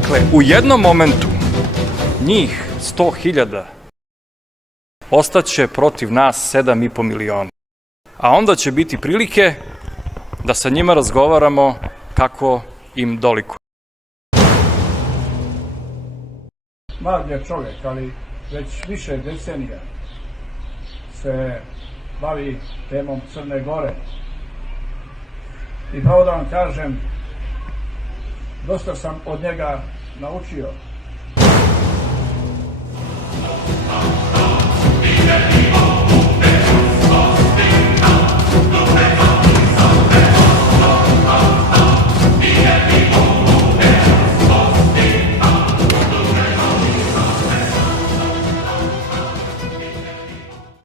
Dakle, u jednom momentu njih 100.000 ostaće protiv nas 7,5 miliona. A onda će biti prilike da sa njima razgovaramo kako im dolikuje. Mlad je čovjek, ali već više decenija se bavi temom Crne Gore. I pravo da vam kažem, dosta sam od njega naučio.